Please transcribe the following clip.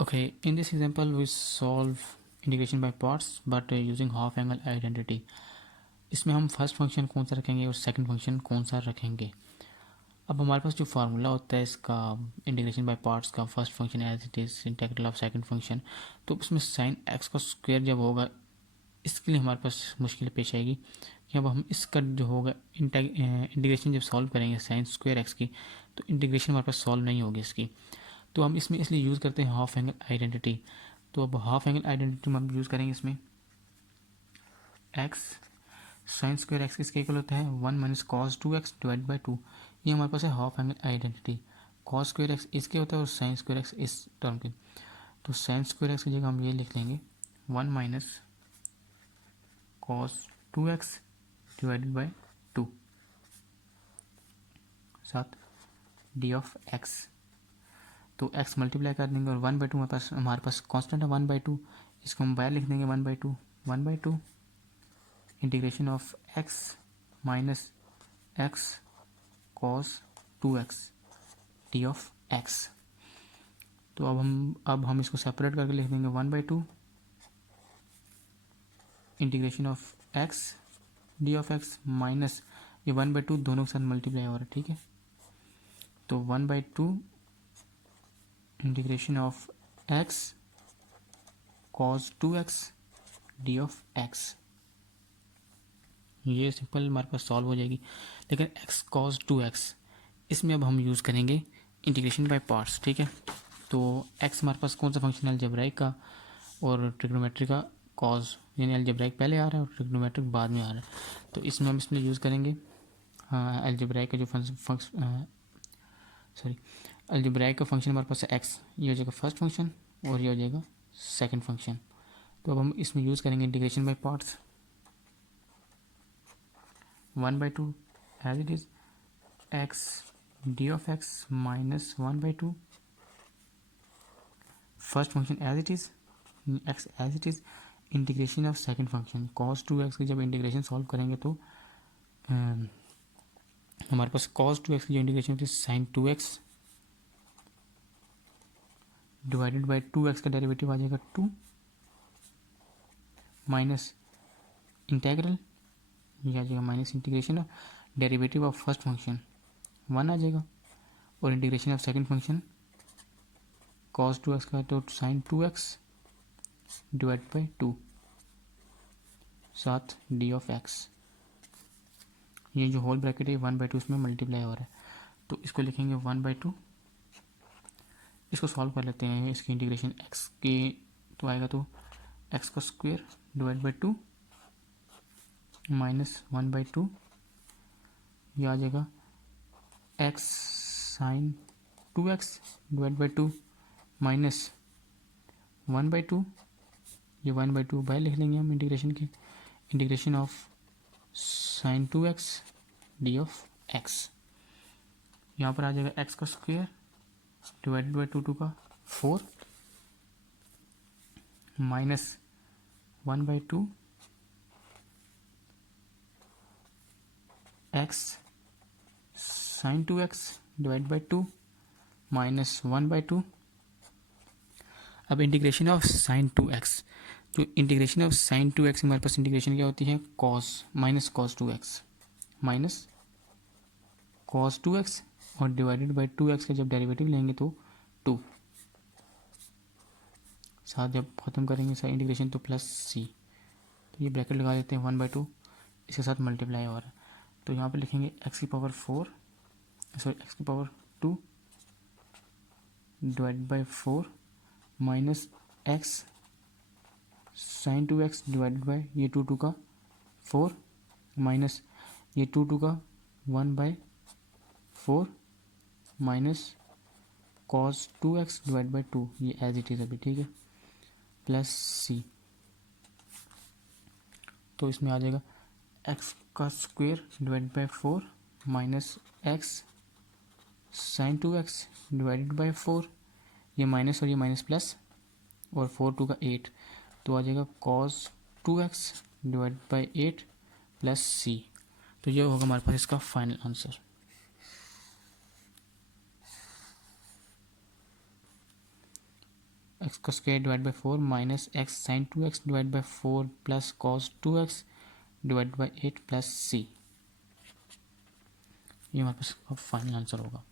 Okay, in this example we solve integration by parts but using half angle identity. इसमें हम first function कौन सा रखेंगे और सेकंड फंक्शन कौन सा रखेंगे। अब हमारे पास जो फार्मूला होता है इसका इंटीग्रेशन बाय पार्ट्स का, first function as it is integral of second function, तो उसमें साइन एक्स का स्क्वायर जब होगा इसके लिए हमारे पास मुश्किल पेश आएगी कि अब हम इसका जो होगा इंटीग्रेशन जब सॉल्व करेंगे साइन स्क्वायर एक्स की, तो इंटीग्रेशन हमारे पास सॉल्व नहीं होगी इसकी। तो हम इसमें इसलिए यूज़ करते हैं हाफ एंगल आइडेंटिटी। तो अब हाफ एंगल आइडेंटिटी में हम यूज़ करेंगे इसमें एक्स साइन स्क्वायर एक्स किसके इक्वल होता है 1 - cos 2x डिवाइड बाई 2। ये हमारे पास है half angle identity. Cos square x इसके होता है और साइन स्क्वायर एक्स इस टर्म के। तो साइन स्क्वायर एक्स की जगह हम ये लिख लेंगे 1 - cos 2x डिवाइडेड बाई 2 साथ डी ऑफ एक्स। तो x मल्टीप्लाई कर देंगे और 1/2 हमारे पास कांस्टेंट है 1/2, इसको हम बाहर लिख देंगे 1/2 integration of x minus x cos 2x d of x। तो अब हम इसको सेपरेट करके लिख देंगे 1/2 integration of x d of x minus ये 1/2 दोनों के साथ मल्टीप्लाई हो रहा है, ठीक है। तो 1/2 integration of x cos 2x d of x। ये सिंपल हमारे पास सॉल्व हो जाएगी। लेकिन x cos 2x इसमें अब हम यूज़ करेंगे इंटीग्रेशन बाय पार्ट्स, ठीक है। तो x हमारे पास कौन सा फंक्शन है अलजेब्राइक का और ट्रिग्नोमेट्री का cos, यानी अलजेब्राइक पहले आ रहा है और ट्रिग्नोमेट्रिक बाद में आ रहा है। तो इसमें हम इसमें यूज़ करेंगे अलजेब्राइक का जो अलजेब्राइक का फंक्शन हमारे पास है x, ये हो जाएगा फर्स्ट फंक्शन और ये हो जाएगा सेकंड फंक्शन। तो अब हम इसमें यूज़ करेंगे integration by parts 1/2 as it is x d of x minus 1/2 first function as it is x as it is integration of second function cos 2x की जब इंटीग्रेशन सॉल्व करेंगे तो हमारे पास cos 2x की जो integration होती है sin 2x divided by 2x का डेरिवेटिव आ जाएगा 2 माइनस इंटेग्रल ये आ जाएगा minus integration of derivative of first function 1 आ जाएगा और integration of second function cos 2x का तो sin 2x डिवाइड बाई 2 साथ डी ऑफ एक्स। ये जो होल ब्रैकेट है 1/2 इसमें मल्टीप्लाई हो रहा है, तो इसको लिखेंगे 1/2। इसको सॉल्व कर लेते हैं, इसकी इंटीग्रेशन x की तो आएगा तो x का स्क्वायर डिवाइड बाई 2 माइनस 1/2 ये आ जाएगा x sine 2x divide by 2 minus 1/2 ये 1/2 बाहर लिख लेंगे हम integration of sine 2x d of x। यहाँ पर आ जाएगा x का स्क्वायर डिवाइडेड बाई 2 का 4 minus 1/2 x sine 2x divide by 2 minus 1/2। अब इंटीग्रेशन ऑफ साइन 2x, जो इंटीग्रेशन ऑफ साइन 2x हमारे पास इंटीग्रेशन क्या होती है minus cos 2x minus cos 2x और डिवाइडेड बाई 2x का जब डेरिवेटिव लेंगे तो 2 साथ जब ख़त्म करेंगे साइन इंटीग्रेशन तो प्लस c। तो ये ब्रैकेट लगा देते हैं 1/2 इसके साथ मल्टीप्लाई हो रहा है, तो यहाँ पे लिखेंगे x की power 2 divide by 4 minus x sine 2x divided by ये 2 का 4 माइनस ये 2 का 1/4 minus cos 2x divide by 2 ये एज इट इज़ अभी, ठीक है, प्लस c। तो इसमें आ जाएगा x का square divide by 4 minus x sine 2x divided by 4 ये माइनस और ये माइनस प्लस और 4 2 का 8 तो आ जाएगा cos 2x divide by 8 plus c। तो ये होगा हमारे पास इसका फाइनल आंसर। एक्स का square divide by 4 minus x sine 2x divide by 4 plus cos 2x divide by 8 plus c. ये हमारे पास फाइनल आंसर होगा।